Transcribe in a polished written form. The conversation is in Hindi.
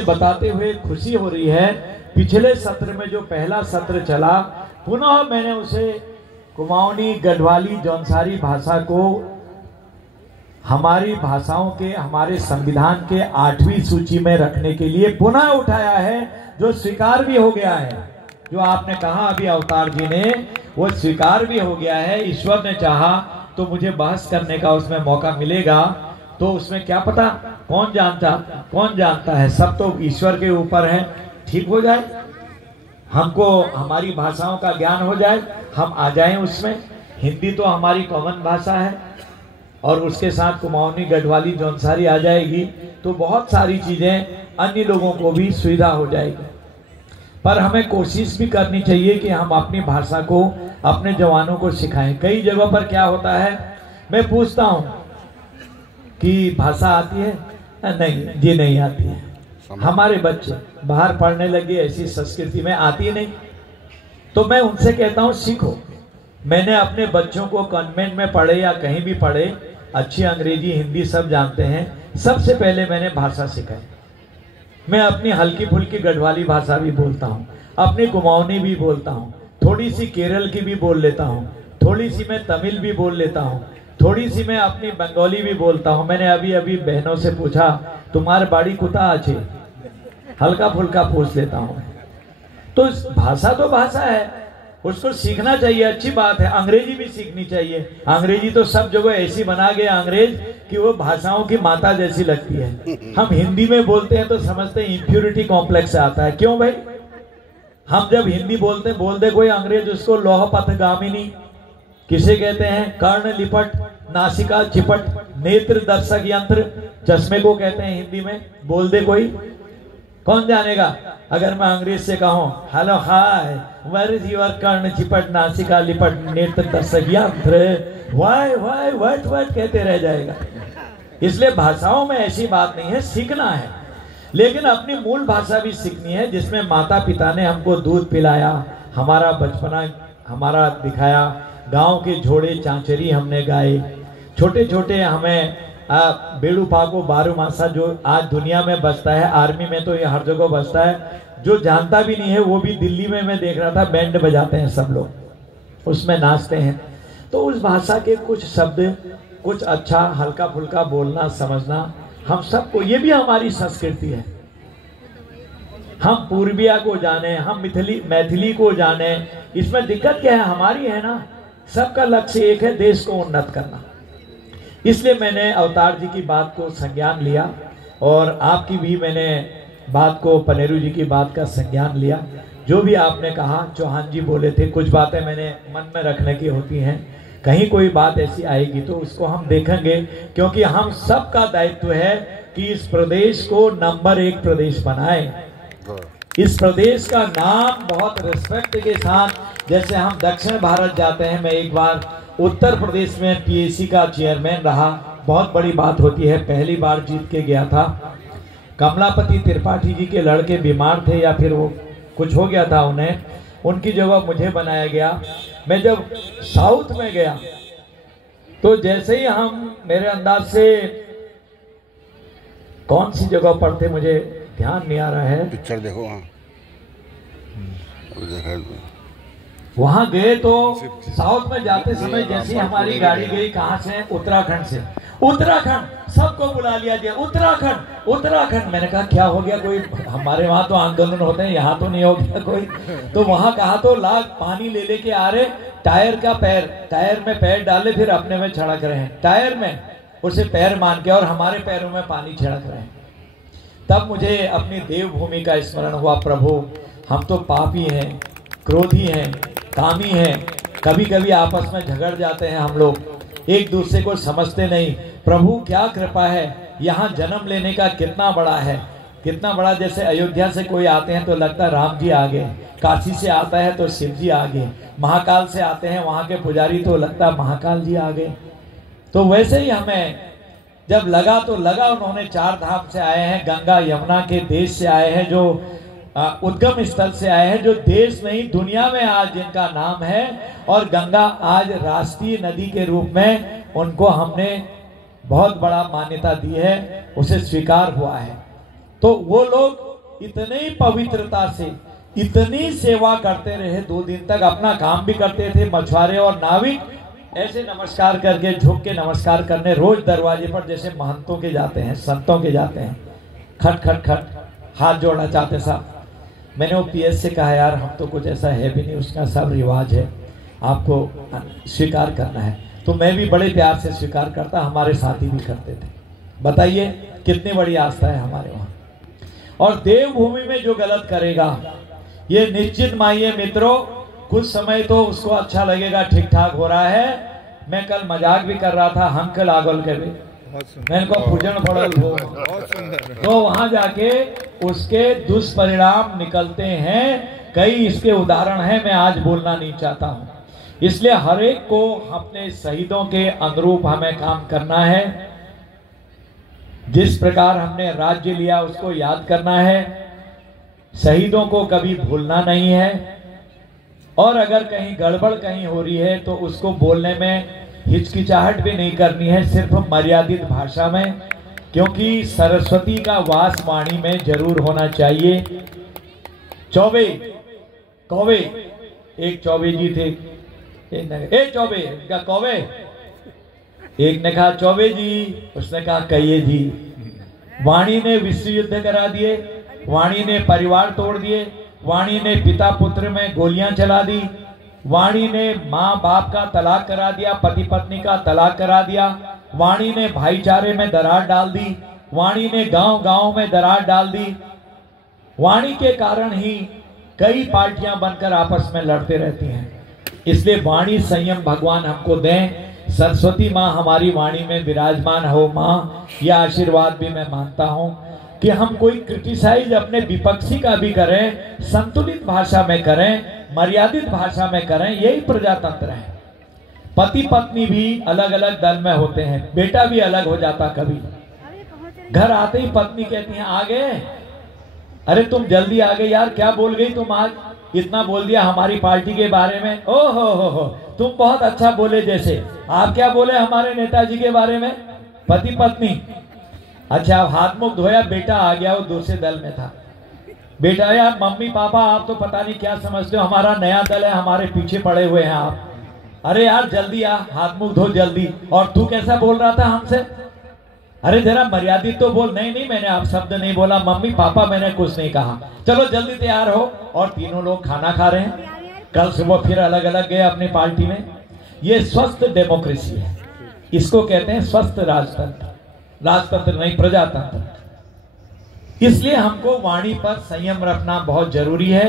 बताते हुए खुशी हो रही है। पिछले सत्र में जो पहला सत्र चला, पुनः मैंने उसे कुमाऊनी, गढ़वाली, जौनसारी भाषा को हमारी भाषाओं के, हमारे संविधान के 8वीं सूची में रखने के लिए पुनः उठाया है, जो स्वीकार भी हो गया है। जो आपने कहा अभी अवतार जी ने, वो स्वीकार भी हो गया है। ईश्वर ने चाहा तो मुझे बहस करने का उसमें मौका मिलेगा, तो उसमें क्या पता, कौन जानता है। सब तो ईश्वर के ऊपर है। ठीक हो जाए, हमको हमारी भाषाओं का ज्ञान हो जाए, हम आ जाएं उसमें। हिंदी तो हमारी कॉमन भाषा है और उसके साथ कुमाऊनी, गढ़वाली, जौनसारी आ जाएगी, तो बहुत सारी चीजें अन्य लोगों को भी सुविधा हो जाएगी। पर हमें कोशिश भी करनी चाहिए कि हम अपनी भाषा को अपने जवानों को सिखाएं। कई जगहों पर क्या होता है, मैं पूछता हूं कि भाषा आती है? नहीं जी, नहीं आती है। हमारे बच्चे बाहर पढ़ने लगे, ऐसी संस्कृति में आती नहीं, तो मैं उनसे कहता हूं सीखो। मैंने अपने बच्चों को कॉन्वेंट में पढ़े या कहीं भी पढ़े, अच्छी अंग्रेजी, हिंदी सब जानते हैं। सबसे पहले मैंने भाषा सिखाई। मैं अपनी हल्की फुल्की गढ़वाली भाषा भी बोलता हूँ, अपनी कुमाऊनी भी बोलता हूँ, थोड़ी सी केरल की भी बोल लेता हूँ, थोड़ी सी मैं तमिल भी बोल लेता हूँ, थोड़ी सी मैं अपनी बंगाली भी बोलता हूँ। मैंने अभी बहनों से पूछा, तुम्हारे बाड़ी कुता अच्छे, हल्का फुल्का पूछ लेता हूँ। तो भाषा तो भाषा है, उसको सीखना चाहिए, अच्छी बात है। अंग्रेजी भी सीखनी चाहिए। अंग्रेजी तो सब जगह ऐसी बना गया अंग्रेज कि वो भाषाओं की माता जैसी लगती है। हम हिंदी में बोलते हैं तो समझते हैं इंप्योरिटी कॉम्प्लेक्स से आता है। क्यों भाई? हम जब हिंदी बोलते कोई अंग्रेज उसको लौह पथगामिनी किसे कहते हैं, कर्ण लिपट, नासिका चिपट, नेत्र दर्शक यंत्र, चश्मे को कहते हैं हिंदी में। बोल दे कोई, कौन जानेगा? अगर मैं अंग्रेज से कहूं hello hi, where is your कर्ण चिपट, नासिका लिपट, नेत्र दर्शक यंत्र, वाई वाई व्हाट व्हाट कहते रह जाएगा। इसलिए भाषाओं में ऐसी बात नहीं है, सीखना है, लेकिन अपनी मूल भाषा भी सीखनी है, जिसमें माता पिता ने हमको दूध पिलाया, हमारा बचपना हमारा दिखाया, गांव के झोड़े चांचरी हमने गाए, छोटे छोटे हमें बेड़ू पाको बारू मासा जो आज दुनिया में बसता है, आर्मी में तो ये हर जगह बसता है। जो जानता भी नहीं है वो भी दिल्ली में मैं देख रहा था बैंड बजाते हैं सब लोग, उसमें नाचते हैं। तो उस भाषा के कुछ शब्द, कुछ अच्छा हल्का फुल्का बोलना, समझना हम सबको, ये भी हमारी संस्कृति है। हम पूर्विया को जाने, हम मैथिली को जाने, इसमें दिक्कत क्या है? हमारी है ना। सबका लक्ष्य एक है, देश को उन्नत करना। इसलिए मैंने अवतार जी की बात को संज्ञान लिया और आपकी भी मैंने बात को, पनेरू जी की बात का संज्ञान लिया। जो भी आपने कहा, चौहान जी बोले थे, कुछ बातें मैंने मन में रखने की होती हैं। कहीं कोई बात ऐसी आएगी तो उसको हम देखेंगे, क्योंकि हम सबका दायित्व है कि इस प्रदेश को नंबर 1 प्रदेश बनाएं। इस प्रदेश का नाम बहुत रिस्पेक्ट के साथ, जैसे हम दक्षिण भारत जाते हैं, मैं एक बार उत्तर प्रदेश में पीएसी का चेयरमैन रहा, बहुत बड़ी बात होती है। पहली बार जीत के गया था। कमलापति त्रिपाठी जी के लड़के बीमार थे या फिर वो कुछ हो गया था उन्हें, उनकी जगह मुझे बनाया गया। मैं जब साउथ में गया तो जैसे ही हम, मेरे अंदाज से कौन सी जगह पर थे मुझे ध्यान नहीं आ रहा है, पिक्चर देखो वहां गए तो साउथ में जाते समय जैसे हमारी गाड़ी गई, कहां से? उत्तराखंड से। उत्तराखंड सबको बुला लिया गया, उत्तराखंड उत्तराखंड। मैंने कहा क्या हो गया, कोई हमारे वहां तो आंदोलन होते हैं, यहाँ तो नहीं हो गया कोई? तो वहां कहा तो लाग पानी ले लेके आ रहे, टायर में पैर डाले, फिर अपने में छिड़क रहे हैं, टायर में उसे पैर मान के, और हमारे पैरों में पानी छिड़क रहे हैं। तब मुझे अपनी देवभूमि का स्मरण हुआ। प्रभु, हम तो पापी हैं, क्रोधी हैं, कामी हैं, कभी कभी आपस में झगड़ जाते हैं हम लोग, एक दूसरे को समझते नहीं। प्रभु क्या कृपा है, यहाँ जन्म लेने का कितना बड़ा है, कितना बड़ा। जैसे अयोध्या से कोई आते हैं तो लगता है राम जी आ गए, काशी से आता है तो शिव जी आ गए, महाकाल से आते हैं वहाँ के पुजारी तो लगता है महाकाल जी आ गए। तो वैसे ही हमें जब लगा तो लगा उन्होंने 4 धाम से आए हैं, गंगा यमुना के देश से आए हैं, जो उद्गम स्थल से आए हैं, जो देश नहीं दुनिया में आज जिनका नाम है, और गंगा आज राष्ट्रीय नदी के रूप में उनको हमने बहुत बड़ा मान्यता दी है, उसे स्वीकार हुआ है। तो वो लोग इतनी पवित्रता से इतनी सेवा करते रहे, 2 दिन तक अपना काम भी करते थे। मछुआरे और नाविक ऐसे नमस्कार करके, झुक के नमस्कार करने रोज दरवाजे पर, जैसे महंतों के जाते हैं, संतों के जाते हैं, खट खट खट हाथ जोड़ना चाहते साहब। मैंने वो पीएस से कहा, यार हम तो कुछ ऐसा है भी नहीं, उसका सब रिवाज है, आपको स्वीकार करना है। तो मैं भी बड़े प्यार से स्वीकार करता, हमारे साथी भी करते थे। बताइए कितनी बड़ी आस्था है हमारे वहाँ। और देवभूमि में जो गलत करेगा, ये निश्चित मानिए मित्रों, कुछ समय तो उसको अच्छा लगेगा, ठीक ठाक हो रहा है। मैं कल मजाक भी कर रहा था, हंकल आगल के भी मैंने को पूजन पड़ल हो, तो वहां जाके उसके दुष्परिणाम निकलते हैं। कई इसके उदाहरण हैं, मैं आज बोलना नहीं चाहता हूं। इसलिए हर एक को अपने शहीदों के अनुरूप हमें काम करना है। जिस प्रकार हमने राज्य लिया उसको याद करना है, शहीदों को कभी भूलना नहीं है। और अगर कहीं गड़बड़ कहीं हो रही है तो उसको बोलने में हिचकिचाहट भी नहीं करनी है, सिर्फ मर्यादित भाषा में, क्योंकि सरस्वती का वास वाणी में जरूर होना चाहिए। चौबे कौवे, एक चौबे जी थे, एक चौबे का कौवे, एक ने कहा चौबे जी, उसने कहा कहिए जी। वाणी ने विश्व युद्ध करा दिए, वाणी ने परिवार तोड़ दिए, वाणी ने पिता पुत्र में गोलियां चला दी, वाणी ने माँ बाप का तलाक करा दिया, पति पत्नी का तलाक करा दिया, वाणी ने भाईचारे में दरार डाल दी, वाणी ने गांव गांव में दरार डाल दी। वाणी के कारण ही कई पार्टियां बनकर आपस में लड़ते रहती हैं। इसलिए वाणी संयम भगवान हमको दें। सरस्वती माँ हमारी वाणी में विराजमान हो माँ, यह आशीर्वाद भी मैं मानता हूं कि हम कोई क्रिटिसाइज अपने विपक्षी का भी करें, संतुलित भाषा में करें, मर्यादित भाषा में करें, यही प्रजातंत्र है। पति पत्नी भी अलग अलग दल में होते हैं, बेटा भी अलग हो जाता कभी। घर आते ही पत्नी कहती है आ गए, अरे तुम जल्दी आ गए यार, क्या बोल गई तुम आज, इतना बोल दिया हमारी पार्टी के बारे में, ओ हो, तुम बहुत अच्छा बोले। जैसे आप क्या बोले हमारे नेताजी के बारे में, पति पत्नी। अच्छा आप हाथ मुख धोया, बेटा आ गया, वो दूसरे दल में था। बेटा यार मम्मी पापा आप तो पता नहीं क्या समझते हो, हमारा नया दल है, हमारे पीछे पड़े हुए हैं आप, अरे यार जल्दी आ, हाथ मुख धो जल्दी। और तू कैसा बोल रहा था हमसे, अरे जरा मर्यादित तो बोल। नहीं मैंने आप शब्द नहीं बोला, मम्मी पापा मैंने कुछ नहीं कहा, चलो जल्दी तैयार हो। और तीनों लोग खाना खा रहे हैं, कल सुबह फिर अलग अलग गए अपनी पार्टी में। ये स्वस्थ डेमोक्रेसी है, इसको कहते हैं स्वस्थ राजतंत्र, राजतंत्र नहीं प्रजातंत्र। इसलिए हमको वाणी पर संयम रखना बहुत जरूरी है।